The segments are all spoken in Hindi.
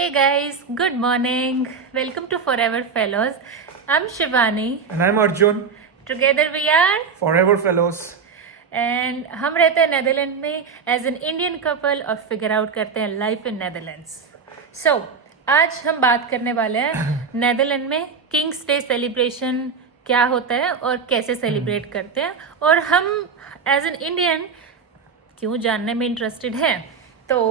Hey guys, good morning. Welcome to Forever Fellows. I'm Shivani. And I'm Arjun, Together we are Forever Fellows. and हम रहते हैं नेदरलैंड में एज एन इंडियन कपल और फिगर आउट करते हैं लाइफ इन नेदरलैंड्स. सो आज हम बात करने वाले हैं नेदरलैंड में किंग्स डे सेलिब्रेशन क्या होता है और कैसे सेलिब्रेट करते हैं और हम एज एन इंडियन क्यों जानने में इंटरेस्टेड हैं. तो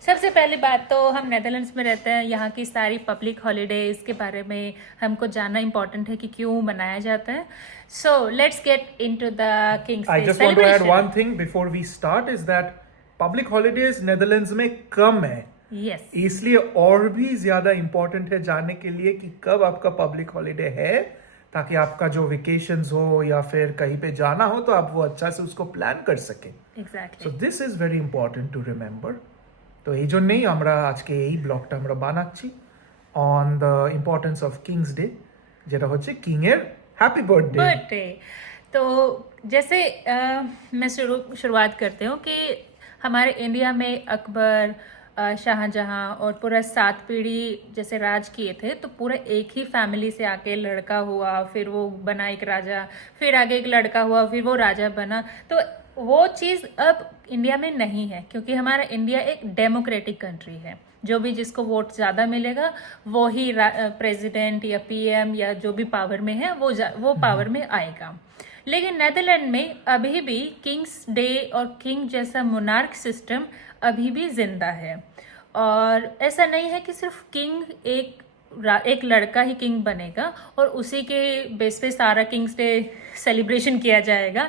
सबसे पहली बात तो हम नेदरलैंड्स में रहते हैं, यहाँ की सारी पब्लिक हॉलीडेज के बारे में हमको जानना इम्पोर्टेंट है कि क्यों मनाया जाता है. So let's get into the Kings I day just want to add celebration. one thing before we start is that public holidays Netherlands में कम है, यस, इसलिए और भी ज्यादा इम्पोर्टेंट है जानने के लिए कि कब आपका पब्लिक हॉलीडे है, ताकि आपका जो वेकेशंस हो या फिर कहीं पे जाना हो तो आप वो अच्छा से उसको प्लान कर सकें. Exactly. So this is very important to remember. তো এই জন্যই আমরা আজকে এই ব্লগটা আমরা বানাচ্ছি on the importance of King's Day, যেটা হচ্ছে কিং এর হ্যাপি বার্থডे. बर्थडे. तो जैसे मैं शुरुआत करती हूँ कि हमारे इंडिया में अकबर, शाहजहां और पूरा 7 पीढ़ी जैसे राज किए थे, तो पूरा एक ही फैमिली से आके लड़का हुआ, फिर वो बना एक राजा, फिर आगे एक लड़का हुआ, फिर वो राजा बना. तो वो चीज़ अब इंडिया में नहीं है क्योंकि हमारा इंडिया एक डेमोक्रेटिक कंट्री है. जो भी जिसको वोट ज़्यादा मिलेगा वो ही प्रेसिडेंट या पीएम या जो भी पावर में है वो पावर में आएगा. लेकिन नेदरलैंड में अभी भी किंग्स डे और किंग जैसा मोनार्क सिस्टम अभी भी जिंदा है. और ऐसा नहीं है कि सिर्फ किंग एक लड़का ही किंग बनेगा और उसी के बेस पे सारा किंग्स डे सेलिब्रेशन किया जाएगा.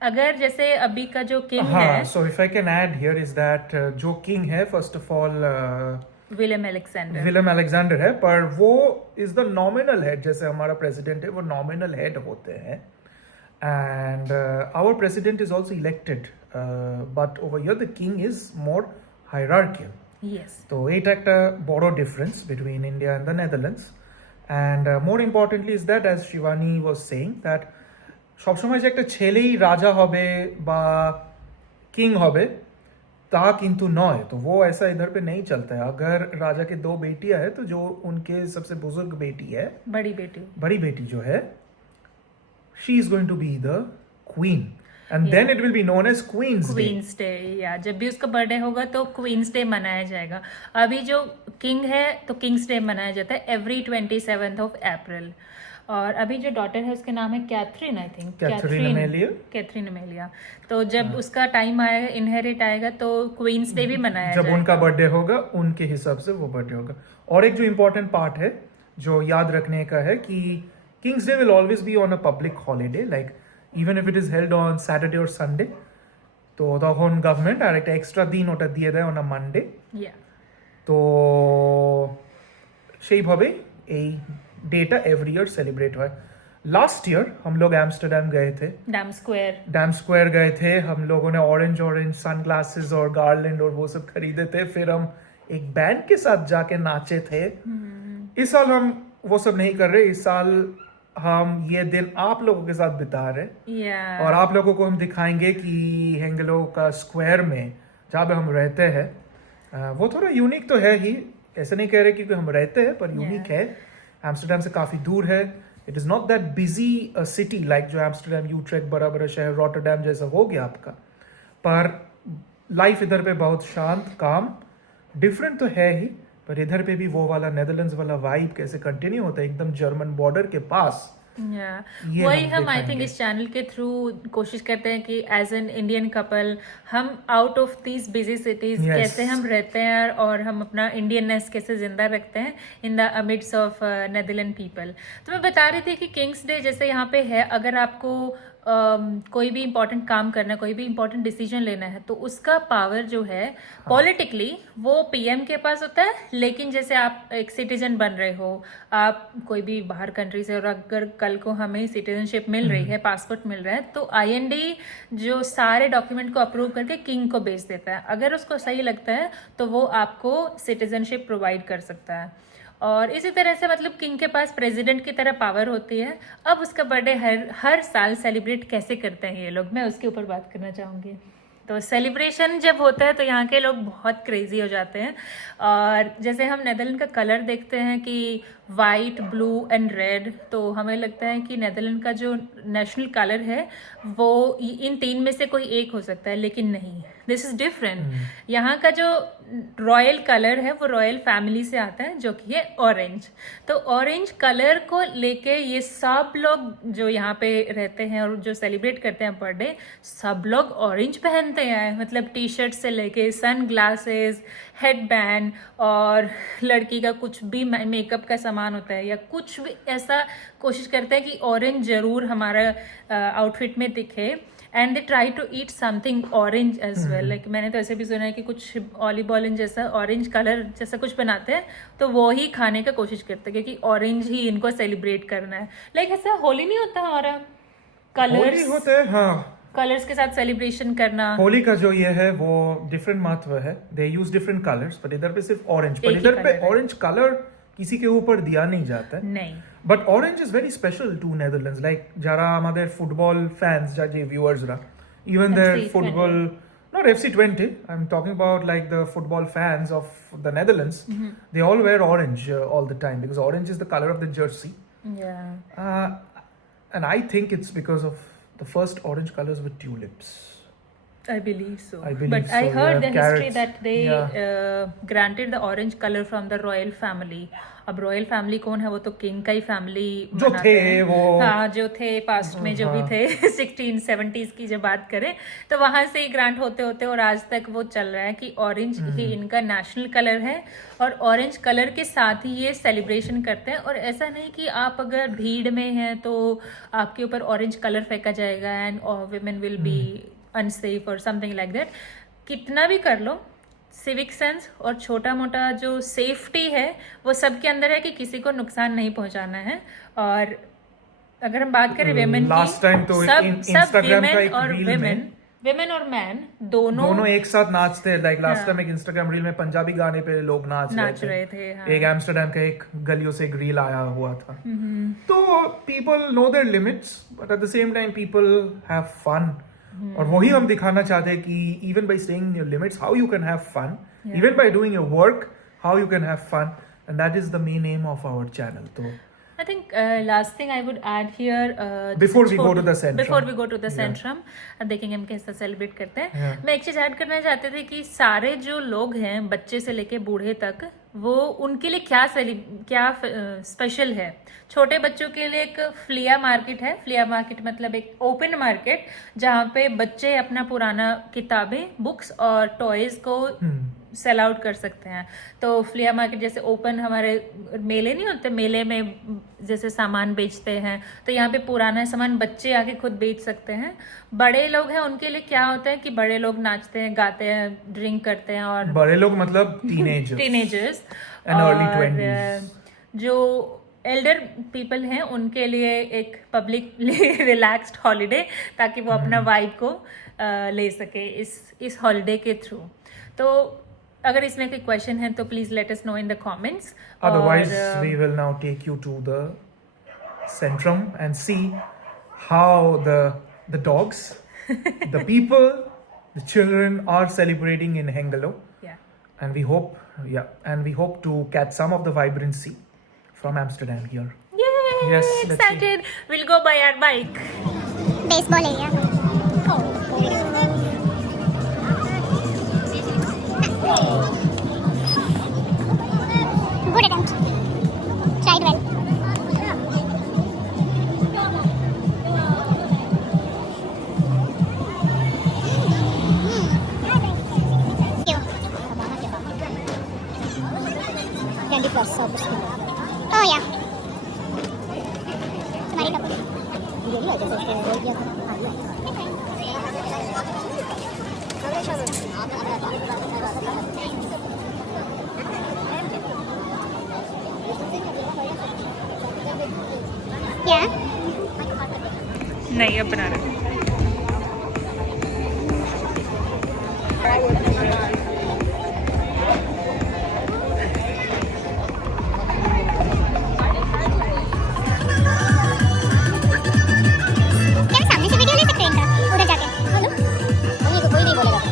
अगर जैसे अभी का जो किंग हाँ, है so if I can add here is that जो किंग है first of all William Alexander. William Alexander है, पर वो इज द नॉमिनल हेड. जैसे हमारा प्रेसिडेंट है वो नॉमिनल हेड होते हैं, and our president is also elected, but over here the king is more hierarchical. Yes. तो এইটা একটা বড় difference between India and the Netherlands. And more importantly is that as Shivani was saying that সবসময় যে একটা ছেলেই রাজা হবে বা কিং হবে তা কিন্তু নয়. तो वो ऐसा इधर पे नहीं चलता है. अगर राजा के 2 बेटियां हैं तो जो उनके सबसे बुजुर्ग बेटी है, बड़ी बेटी जो है, she is going to be the queen and then it will be known as Queen's Day. Queen's Day. या जब भी उसका बर्थडे होगा तो क्वींस डे मनाया जाएगा. अभी जो किंग है तो किंग्स डे मनाया जाता है एवरी 27th ऑफ अप्रैल. और अभी जो डॉटर है उसके नाम है Catherine, I think Catherine Amelia. तो जब उसका टाइम आएगा, इनहेरिट आएगा, तो क्वींस डे भी मनाया जब जाएगा. उनका बर्थडे होगा उनके हिसाब से वो बर्थडे होगा. और एक जो इम्पोर्टेंट पार्ट है जो याद रखने का है कि Kings day will always be on a public holiday, like even if it is held on Saturday और संडे, তো তখন গভর্নমেন্ট আর একটা এক্সট্রা দিন ওটা দিয়ে দেয় অন আ মানডে. তো সেইভাবে এই डेटा एवरी ईयर सेलिब्रेट हुआ है. लास्ट ईयर हम लोग एम्स्टरडेम गए थे, डैम स्क्वायर गए थे. हम लोगों ने ऑरेंज सनग्लासेस और गार्लैंड और वो सब खरीदे थे. फिर हम एक बैंड के साथ जाके नाचे थे. इस साल हम वो सब नहीं कर रहे. इस साल हम ये दिन आप लोगों के साथ बिता रहे और आप लोगों को हम दिखाएंगे कि हेंगलो का स्क्वायर में जहाँ पे हम रहते हैं वो थोड़ा यूनिक तो है ही. ऐसे नहीं कह रहे क्योंकि हम रहते हैं, पर यूनिक है. एम्स्टरडेम से काफ़ी दूर है. It is not that busy city like जो एम्स्टरडेम, यूट्रेक्ट, बड़ा बड़ा शहर रॉटरडैम जैसा हो गया आपका. पर लाइफ इधर पे बहुत शांत, काम. डिफरेंट तो है ही, पर इधर पे भी वो वाला नेदरलैंड्स वाला वाइब कैसे कंटिन्यू होता है एकदम जर्मन बॉर्डर के पास. वही हम आई थिंक इस चैनल के थ्रू कोशिश करते हैं कि एज एन इंडियन कपल हम out of these busy cities कैसे हम रहते हैं और हम अपना इंडियननेस कैसे जिंदा रखते हैं in the amidst of Netherland people. तो मैं बता रही थी कि किंग्स डे जैसे यहाँ पे है, अगर आपको कोई भी इम्पोर्टेंट काम करना है, कोई भी इम्पोर्टेंट डिसीजन लेना है, तो उसका पावर जो है पॉलिटिकली वो पीएम के पास होता है. लेकिन जैसे आप एक सिटीजन बन रहे हो, आप कोई भी बाहर कंट्री से, और अगर कल को हमें सिटीजनशिप मिल रही है, पासपोर्ट मिल रहा है, तो आईएनडी जो सारे डॉक्यूमेंट को अप्रूव करके किंग को भेज देता है. अगर उसको सही लगता है तो वो आपको सिटीजनशिप प्रोवाइड कर सकता है. और इसी तरह से मतलब किंग के पास प्रेसिडेंट की तरह पावर होती है. अब उसका बर्थडे हर साल सेलिब्रेट कैसे करते हैं ये लोग, मैं उसके ऊपर बात करना चाहूँगी. तो सेलिब्रेशन जब होता है तो यहाँ के लोग बहुत क्रेजी हो जाते हैं। और जैसे हम नेदरलैंड का कलर देखते हैं कि वाइट, ब्लू एंड रेड, तो हमें लगता है कि नेदरलैंड का जो नेशनल कलर है वो इन तीन में से कोई एक हो सकता है, लेकिन नहीं, दिस इज डिफरेंट। यहाँ का जो रॉयल कलर है वो रॉयल फैमिली से आता है, जो कि है ऑरेंज। तो ऑरेंज कलर को लेके ये सब लोग जो यहाँ पे रहते हैं और जो सेलिब्रेट करते हैं बर्थडे, सब लोग ऑरेंज पहनते हैं। मतलब टी शर्ट से लेके सन ग्लासेस, हेड बैंड, और लड़की का कुछ भी मेकअप का सामान होता है या कुछ भी ऐसा, कोशिश करते हैं कि ऑरेंज जरूर हमारा आउटफिट में दिखे। And they try to eat something orange as well. Like मैंने तो ऐसे भी सुना है कि कुछ ऑलिव ऑरेंज जैसा, ऑरेंज कलर जैसा कुछ बनाते हैं, तो वो ही खाने का कोशिश करते हैं क्योंकि ऑरेंज ही इनको सेलिब्रेट करना है। लाइक ऐसा होली नहीं होता हमारा, कलर्स होते हैं, हाँ, कलर्स के साथ सेलिब्रेशन करना। होली का जो ये है वो डिफरेंट महत्व है, दे यूज डिफरेंट कलर्स, बट इधर पे सिर्फ ऑरेंज, पर इधर पे ऑरेंज कलर किसी के ऊपर दिया नहीं जाता है, नहीं। But orange is very special to Netherlands. Like যারা আমাদের ফুটবল ফ্যান্স, যা যে ভিউয়ার্সরা, even their football, not FC20, I'm talking about like the football fans of the Netherlands, they all wear orange all the time because orange is the color of the jersey. Yeah. And I think it's because of the first orange colors were tulips. I believe so. I believe but so, I heard yeah, the history carrots, that they granted the orange color from the royal family. अब रॉयल फैमिली कौन है? वो तो किंग का ही फैमिली जो थे वो, हाँ, जो थे पास्ट में, जो भी थे 1670s की जब बात करें, तो वहां से ही ग्रांट होते होते और आज तक वो चल रहा है कि ऑरेंज ही इनका नेशनल कलर है। और ऑरेंज कलर के साथ ही ये सेलिब्रेशन करते हैं। और ऐसा नहीं कि आप अगर भीड़ में हैं तो आपके ऊपर ऑरेंज कलर फेंका जाएगा and women will be unsafe or something like that। कितना भी कर लो, सिविक सेंस और छोटा मोटा जो सेफ्टी है वो सबके अंदर है कि किसी को नुकसान नहीं पहुंचाना है। और अगर हम बात करें वेमेन की, लास्ट टाइम तो सब विमेन और विमेन और मैन दोनों एक साथ नाचते हैं। लाइक लास्ट टाइम एक इंस्टाग्राम रील में पंजाबी गाने पे लोग नाच रहे थे। हाँ। एक एम्स्टरडैम का एक गलियों से एक रील आया हुआ था। तो people know their limits, but at the same time people have fun. और वही हम दिखाना चाहते हैं कि even by staying in your limits, how you can have fun, even by doing your work, how you can have fun, and that is the main aim of our channel. तो I think last thing I would add here, before we go to the centrum, अब देखेंगे हम कैसा सेलिब्रेट करते हैं। मैं एक चीज ऐड करना चाहते थे कि सारे जो लोग हैं, बच्चे से लेके बूढ़े तक, वो उनके लिए क्या स्पेशल है। छोटे बच्चों के लिए एक फ्लिया मार्केट है। फ्लिया मार्केट मतलब एक ओपन मार्केट जहाँ पे बच्चे अपना पुराना किताबें, बुक्स और टॉयज को सेल आउट कर सकते हैं। तो फ्लिया मार्केट जैसे ओपन, हमारे मेले नहीं होते, मेले में जैसे सामान बेचते हैं, तो यहाँ पे पुराना सामान बच्चे आके खुद बेच सकते हैं। बड़े लोग हैं उनके लिए क्या होता है कि बड़े लोग नाचते हैं, गाते हैं, ड्रिंक करते हैं। और बड़े लोग मतलब टीनेजर्स एंड अर्ली 20s। जो एल्डर पीपल हैं उनके लिए एक पब्लिकली रिलैक्स्ड हॉलीडे, ताकि वो अपना वाइब को ले सके इस हॉलीडे के थ्रू। तो अगर इसमें कोई क्वेश्चन है तो please let us know in the comments. Otherwise, we will now take you to the centrum and see how the dogs, the people, the children are celebrating in Hengelo. Yeah. And we hope to catch some of the vibrancy from Amsterdam here. Yay! Yes, excited. We'll go by our bike. Baseball area. Good attempt. Tried well. Candy floss, obviously. Oh yeah. तुम्हारी कब? ये नहीं है जैसे उसने बोल दिया था। हाँ ये है। क्या? नहीं, अब बना रहे। क्या सामने से वीडियो ले सकते हैं इनका? उधर जाके। कोई नहीं बोलेगा।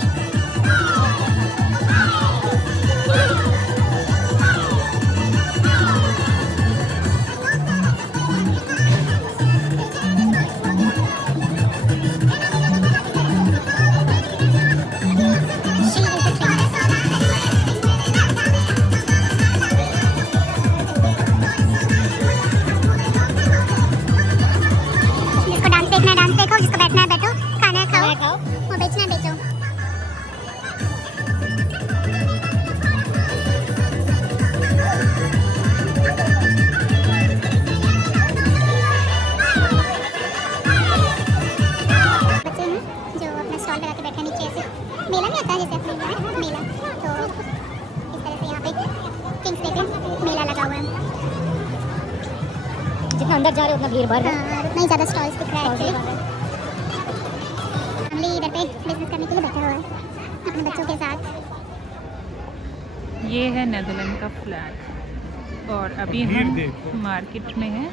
किंग्स डे पे मेला लगा हुआ है। जितना अंदर जा रहे हो उतना भीड़ बढ़ रहा है, उतना ही ज़्यादा स्टॉल्स दिख रहा है एक्चुअली। फैमिली इधर पे बिजनेस करने के लिए बैठा हुआ है अपने बच्चों के साथ। ये है नेदरलैंड का फ्लैग और अभी हम मार्केट में हैं,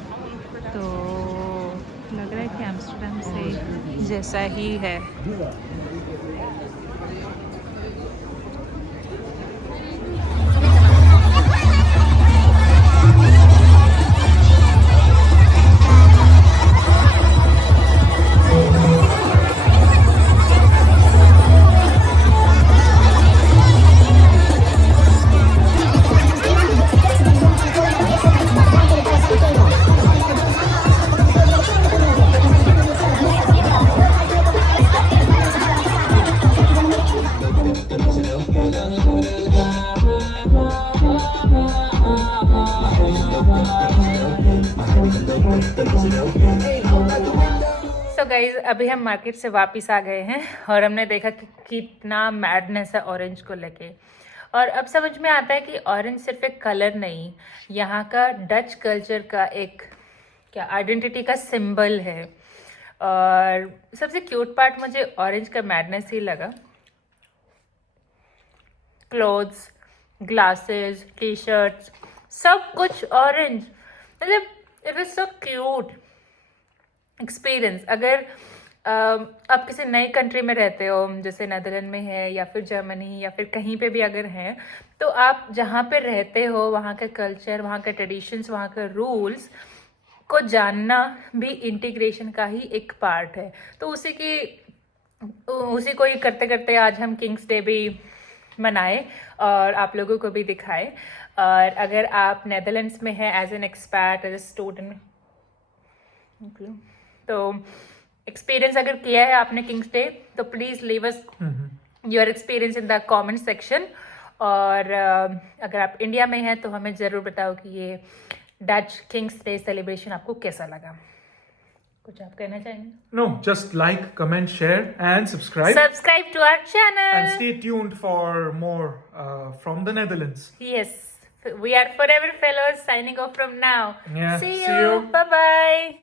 तो लग रहा है कि एम्स्टर्डम से जैसा ही है। सो गाइज अभी हम मार्केट से वापस आ गए हैं और हमने देखा कि कितना मैडनेस है ऑरेंज को लेके। और अब समझ में आता है कि ऑरेंज सिर्फ एक कलर नहीं, यहाँ का डच कल्चर का एक क्या आइडेंटिटी का सिंबल है। और सबसे क्यूट पार्ट मुझे ऑरेंज का मैडनेस ही लगा। क्लोथ्स, ग्लासेस, टी शर्ट्स, सब कुछ ऑरेंज, मतलब it was so cute experience. अगर आप किसी नई कंट्री में रहते हो, जैसे नेदरलैंड में है या फिर जर्मनी या फिर कहीं पे भी अगर हैं, तो आप जहाँ पे रहते हो वहाँ का कल्चर, वहाँ का ट्रेडिशंस, वहाँ का रूल्स को जानना भी इंटीग्रेशन का ही एक पार्ट है। तो उसी को ही करते करते आज हम किंग्स डे भी मनाए और आप लोगों को भी दिखाए। और अगर आप नेदरलैंड्स में हैं as an expat, as a student, तो एक्सपीरियंस अगर किया है आपने किंग्स डे, तो please leave us your experience in the comment section. और अगर आप इंडिया में हैं तो हमें ज़रूर बताओ कि ये डच किंग्स डे सेलिब्रेशन आपको कैसा लगा। कुछ आप कहना चाहेंगे? No, just like, comment, share and subscribe. Subscribe to our channel. And stay tuned for more from the Netherlands. Yes, we are Forever Fellows signing off from now. Yeah, See see you. Bye bye.